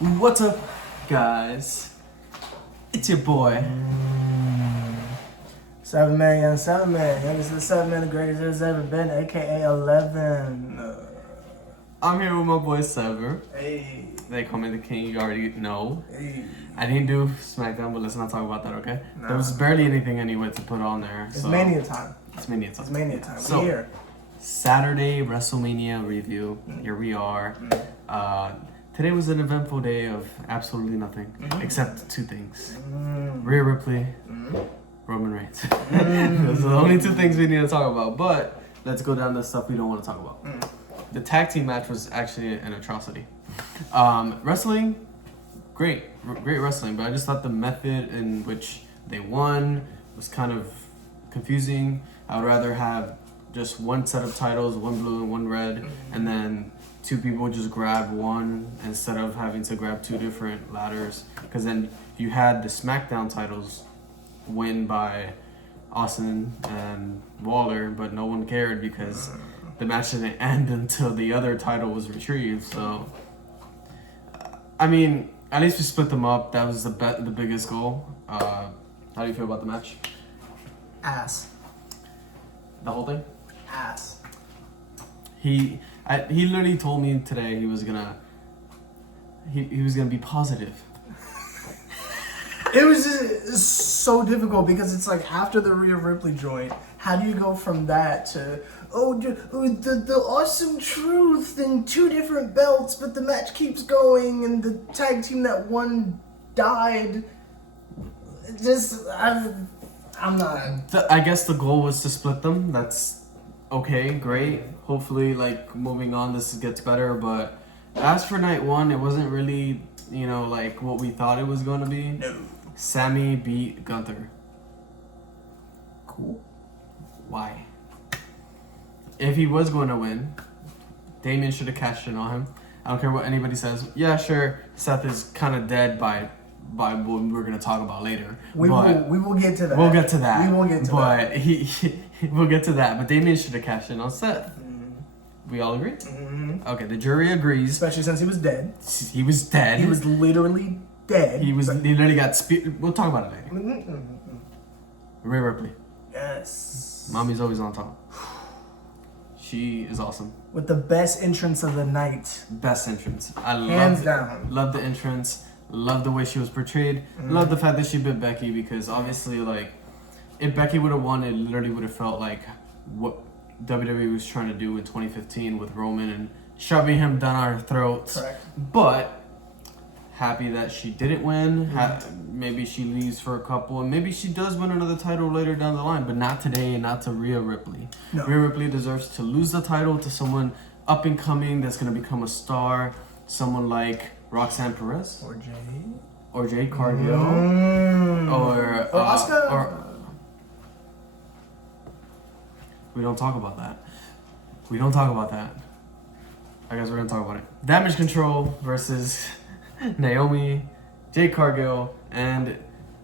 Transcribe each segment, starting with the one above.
What's up, guys? It's your boy. 7 man, young 7 man. Youngest of the 7 man, the greatest there's ever been, aka 11. I'm here with my boy Sever. Hey. They call me the king, you already know. Hey. I didn't do SmackDown, but let's not talk about that, okay? Nah. There was barely anything anyway to put on there. It's Mania time. It's Mania time. It's Mania time. So, We're here. Saturday WrestleMania review. Here we are. Today was an eventful day of absolutely nothing, except two things. Rhea Ripley, Roman Reigns. Those are the only two things we need to talk about, but let's go down to stuff we don't want to talk about. The tag team match was actually an atrocity. Wrestling, great wrestling, but I just thought the method in which they won was kind of confusing. I would rather have just one set of titles, one blue and one red, and then two people just grab one instead of having to grab two different ladders. Because then you had the SmackDown titles win by Austin and Waller, but no one cared because the match didn't end until the other title was retrieved. So, I mean, at least we split them up. That was the biggest goal. How do you feel about the match? Ass. The whole thing? Ass. He literally told me today he was gonna be positive. It was just so difficult because it's like after the Rhea Ripley joint, how do you go from that to the awesome truth and two different belts, but the match keeps going and the tag team that won died. I'm not. I guess the goal was to split them. That's okay, great. Hopefully, like moving on, this gets better. But as for night one, it wasn't really, like what we thought it was going to be. No. Sammy beat Gunther. Cool. Why? If he was going to win, Damien should have cashed in on him. I don't care what anybody says. Yeah, sure, Seth is kind of dead by what we're going to talk about later. We will get to that. We'll get to that. We will get to that. But we'll get to that. But Damien should have cashed in on Seth. We all agree? Okay, the jury agrees. Especially since he was dead. He was dead. He was literally dead. He literally got We'll talk about it later. Rhea Ripley. Yes. Mommy's always on top. She is awesome. With the best entrance of the night. Best entrance. Hands down. Love the entrance. Love the way she was portrayed. Love the fact that she bit Becky because obviously, like, if Becky would have won, it literally would have felt like what WWE was trying to do in 2015 with Roman and shoving him down our throats. Correct. But happy that she didn't win. Maybe she leaves for a couple, and maybe she does win another title later down the line, but not today and not to Rhea Ripley. No. Rhea Ripley deserves to lose the title to someone up and coming that's going to become a star, someone like Roxanne Perez or Jade Cargill or Asuka. or we don't talk about that. We don't talk about that. I guess we're gonna talk about it. Damage Control versus Naomi, Jade Cargill, and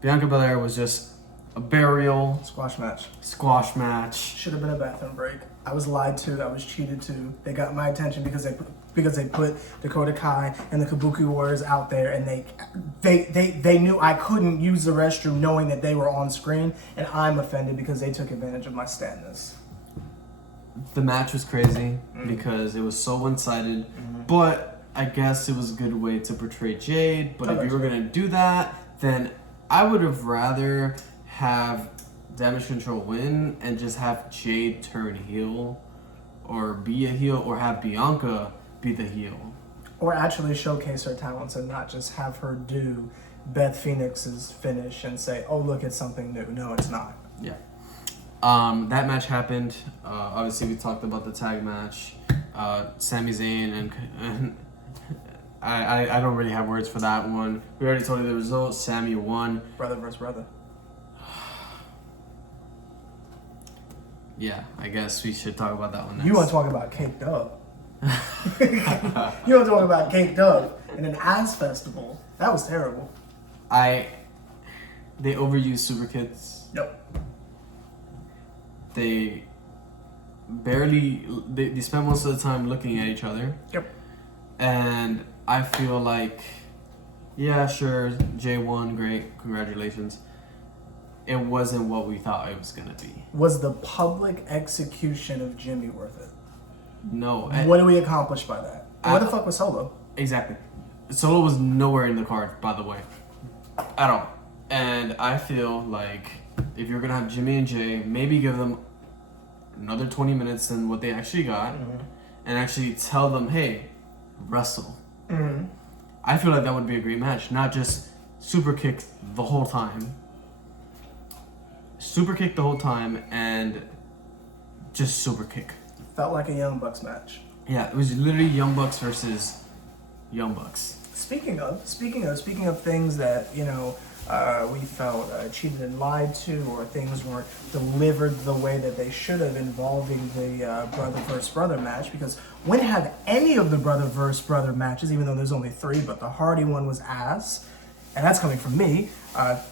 Bianca Belair was just a burial Squash match. Should have been a bathroom break. I was lied to. I was cheated to. They got my attention because they put Dakota Kai and the Kabuki Warriors out there, and they knew I couldn't use the restroom knowing that they were on screen, and I'm offended because they took advantage of my standness. The match was crazy because it was so one-sided, but I guess it was a good way to portray Jade. But if you were gonna do that, then I would have rather have Damage Control win and just have Jade turn heel, or be a heel, or have Bianca be the heel. Or actually showcase her talents and not just have her do Beth Phoenix's finish and say, "Oh, look, it's something new." No, it's not. Yeah. That match happened. Obviously, we talked about the tag match. Sami Zayn and I don't really have words for that one. We already told you the results. Sami won. Brother versus brother. Yeah, I guess we should talk about that one next. You want to talk about caked up? You want to talk about caked up in an ass festival? That was terrible. They overused Super Kids. Nope. They spend most of the time looking at each other. Yep. And I feel like Yeah, sure. Jay won. Great. Congratulations. It wasn't what we thought it was gonna be. Was the public execution of Jimmy worth it? No. What did we accomplish by that? What the fuck was Solo? Exactly. Solo was nowhere in the card, by the way, at all. And I feel like if you're gonna have Jimmy and Jay, maybe give them another 20 minutes than what they actually got, and actually tell them, hey, wrestle. I feel like that would be a great match. Not just super kick the whole time. Super kick the whole time and just super kick. Felt like a Young Bucks match. Yeah, it was literally Young Bucks versus Young Bucks. Speaking of things that, you know, we felt cheated and lied to, or things weren't delivered the way that they should have, involving the brother versus brother match. Because when have any of the brother versus brother matches, even though there's only 3, but the Hardy one was ass, and that's coming from me.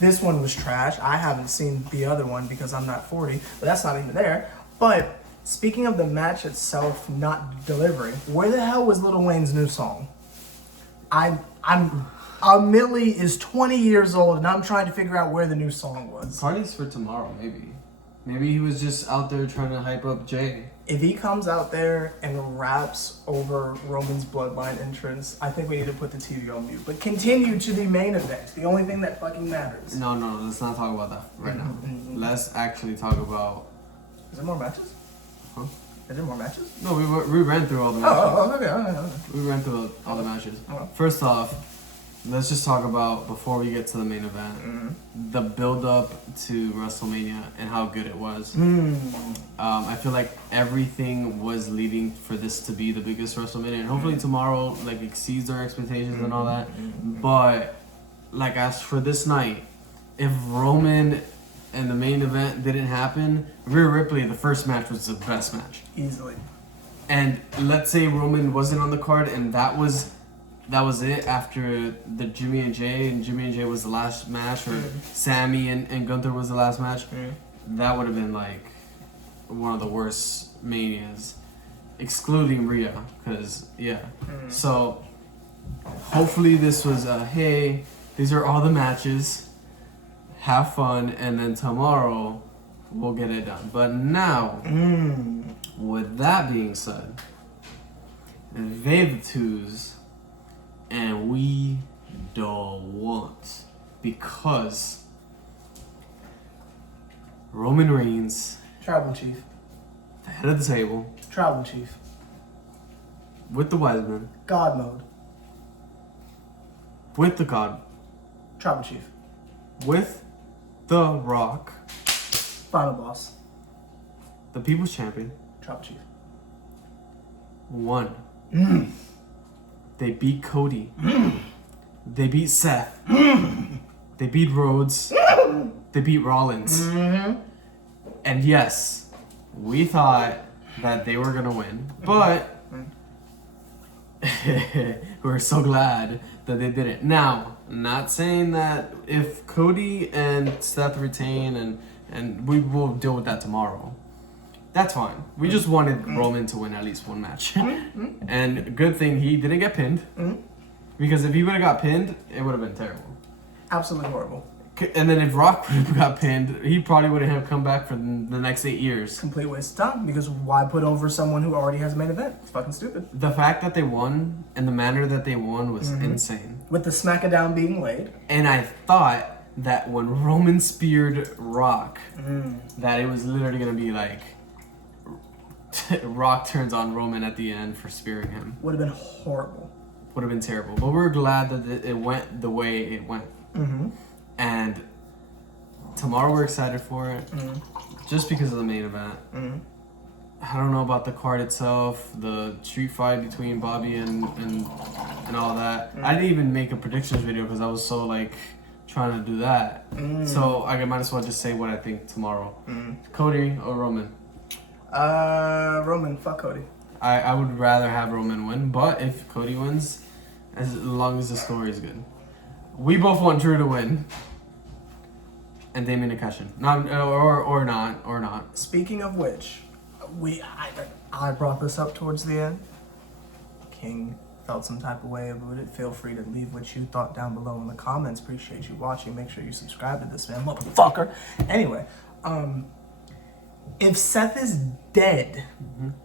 This one was trash. I haven't seen the other one because I'm not 40, but that's not even there. But speaking of the match itself not delivering, where the hell was Lil Wayne's new song? Millie is 20 years old, and I'm trying to figure out where the new song was. Parties for tomorrow, maybe. Maybe he was just out there trying to hype up Jay. If he comes out there and raps over Roman's bloodline entrance, I think we need to put the TV on mute. But continue to the main event, the only thing that fucking matters. No, let's not talk about that right now. Let's actually talk about... Is there more matches? Huh? Is there more matches? No, we ran through all the matches. Okay. We ran through all the matches. Oh. First off, let's just talk about, before we get to the main event, the build-up to WrestleMania and how good it was. I feel like everything was leading for this to be the biggest WrestleMania, and hopefully tomorrow like exceeds our expectations and all that. But like, as for this night, if Roman and the main event didn't happen, Rhea Ripley, the first match, was the best match. Easily. And let's say Roman wasn't on the card and that was it after the Jimmy and Jay was the last match, or Sammy and Gunther was the last match, that would have been like one of the worst Manias, excluding Rhea, because so hopefully this was hey, these are all the matches, have fun, and then tomorrow we'll get it done. But now, with that being said, they the twos and we don't want, because Roman Reigns, Tribal Chief, the head of the table, Tribal Chief, with the wise men, God Mode, with the God, Tribal Chief, with the Rock, Final Boss, the People's Champion, Tribal Chief, won. They beat Cody. They beat Seth. They beat Rhodes. They beat Rollins. And yes, we thought that they were gonna win, but we're so glad that they didn't. Now, not saying that if Cody and Seth retain, and we will deal with that tomorrow, that's fine. We just wanted Roman to win at least one match. And good thing he didn't get pinned. Because if he would have got pinned, it would have been terrible. Absolutely horrible. And then if Rock would have got pinned, he probably wouldn't have come back for the next 8 years. Complete waste of time, because why put over someone who already has a main event? It's fucking stupid. The fact that they won and the manner that they won was insane. With the smackdown being laid. And I thought that when Roman speared Rock, that it was literally going to be like Rock turns on Roman at the end for spearing him. Would have been horrible. Would have been terrible. But we're glad that it went the way it went. And tomorrow we're excited for it, just because of the main event. I don't know about the card itself, the street fight between Bobby and all that. I didn't even make a predictions video because I was so like trying to do that. So I might as well just say what I think tomorrow. Cody or Roman? Roman, fuck Cody. I would rather have Roman win, but if Cody wins, as long as the story is good. We both want Drew to win. And Damien to cash in. Not, or not. Speaking of which, I brought this up towards the end. King felt some type of way about it, feel free to leave what you thought down below in the comments. Appreciate you watching. Make sure you subscribe to this, man, motherfucker. Anyway, if Seth is dead,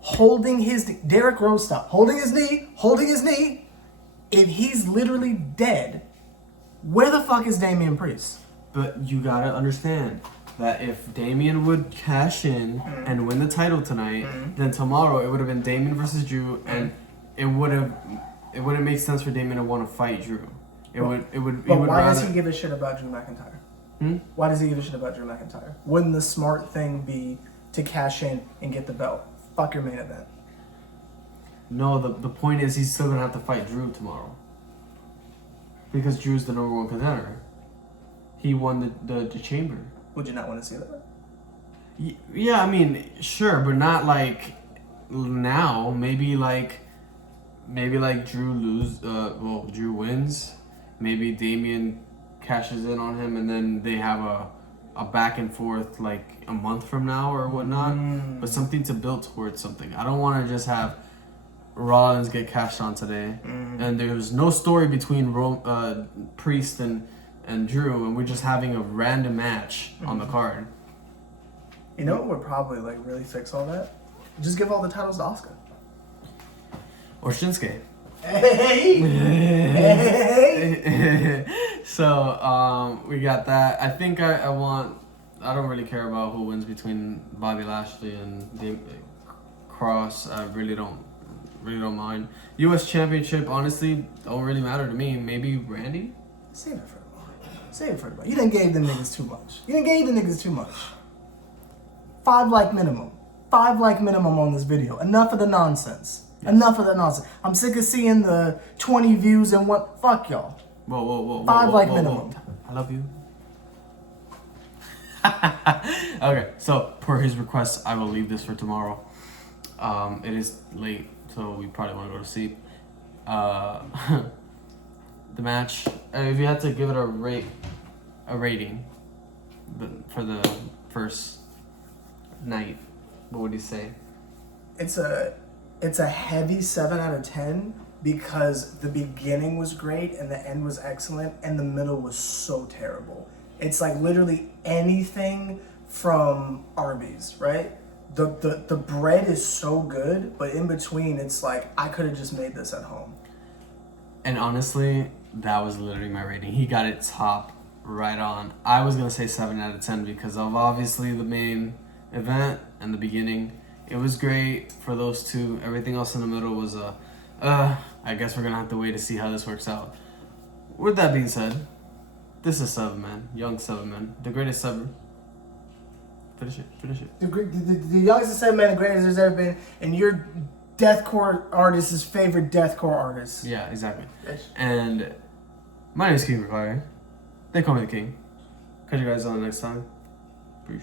holding his Derrick Rose stop, holding his knee, if he's literally dead, where the fuck is Damian Priest? But you gotta understand that if Damian would cash in and win the title tonight, then tomorrow it would have been Damian versus Drew, and it wouldn't make sense for Damian to want to fight Drew. But why does he give a shit about Drew McIntyre? Why does he give a shit about Drew McIntyre? Wouldn't the smart thing be to cash in and get the belt? Fuck your main event. No, the point is he's still gonna have to fight Drew tomorrow. Because Drew's the number 1 contender. He won the chamber. Would you not want to see that? Yeah, I mean, sure, but not like now. Maybe like Drew wins. Maybe Damian cashes in on him, and then they have a back and forth like a month from now or whatnot. But something to build towards something. I don't want to just have Rollins get cashed on today, and there's no story between Priest and Drew, and we're just having a random match on the card. You know what would probably like really fix all that? Just give all the titles to Asuka. Or Shinsuke. Hey. So we got that. I think I don't really care about who wins between Bobby Lashley and Cross. I really don't mind. U.S. Championship, honestly, don't really matter to me. Maybe Randy? Save it for tomorrow. You done gave them niggas too much. 5 like minimum. 5 like minimum on this video. Enough of the nonsense. Yes. I'm sick of seeing the 20 views and what. Fuck y'all. Whoa. 5 like minimum. I love you. Okay, so per his request, I will leave this for tomorrow. It is late, so we probably want to go to sleep. The match, if you had to give it a rating for the first night, what would you say? It's a heavy 7 out of 10 because the beginning was great and the end was excellent and the middle was so terrible. It's like literally anything from Arby's, right? The bread is so good, but in between it's like I could have just made this at home. And honestly, that was literally my rating. He got it top right on. I was gonna say 7 out of 10 because of obviously the main event and the beginning. It was great for those two. Everything else in the middle was I guess we're gonna have to wait to see how this works out. With that being said, this is Seven Man, young Seven Man, the greatest ever. Finish it. The youngest 7 man, the greatest there's ever been, and your deathcore artist's favorite deathcore artist. Yeah, exactly. And my name is King Fire. They call me the King. Catch you guys on the next time. Peace.